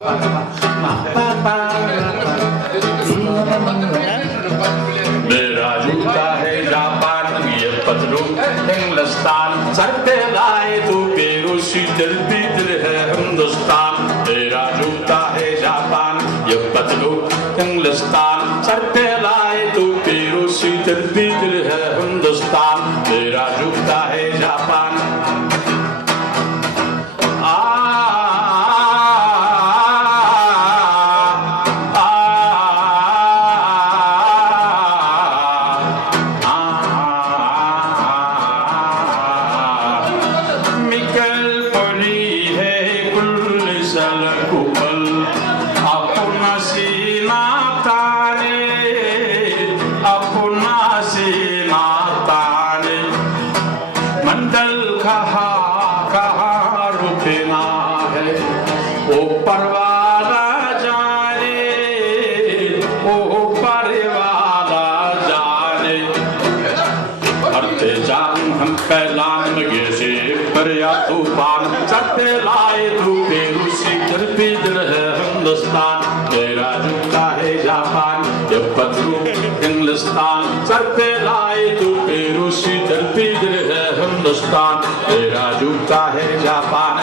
मेरा जूता है जापान, ये पतलू हिंदुस्तान, सर पे लाए तू पेरूसी, दिल भी दिल है हिंदुस्तान। मेरा जूता है जापान, ये पतलू हिंदुस्तान, सर पे लाए तू पेरूसी, दिल भी दिल है हिंदुस्तान। मेरा जूता है जापान। मंडल कहाँ रुकना है, ऊपर वाला जाने, ऊपर वाला जाने। हरते जान हम पैलान लगे से पर या तूफान, चढ़ते लाए तू पेरूसी, दिल पे दिल है हिंदुस्तान। तेरा जूता है जापान, ये पतलू हिंदुस्तान, सर पे लाए तू पेरूसी, दिल पे दिल है हिंदुस्तान। तेरा जूता है जापान।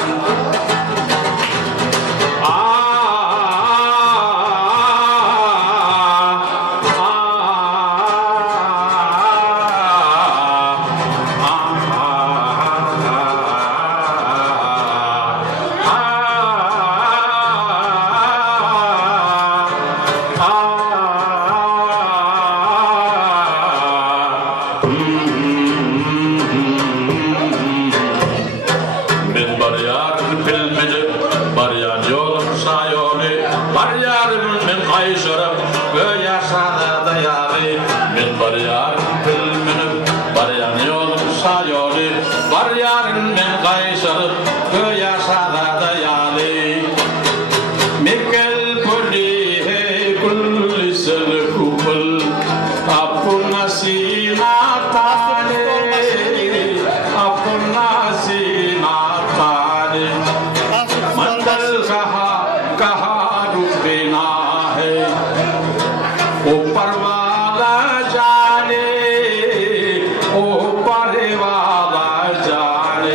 ऊपर वाला जाने, ऊपर वाला जाने।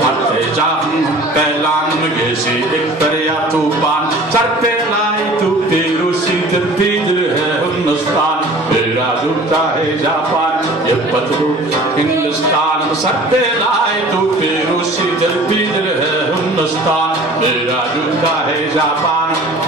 हटे जान कैलान में से एक दरिया तूफान, सर पे लाए तू पेरूसी, दिल पे दिल है हिंदुस्तान। मेरा जूता है जापान, ये पतलू हिंदुस्तान, सर पे लाए तू पेरूसी, दिल पे दिल है हिंदुस्तान। मेरा जूता है जापान।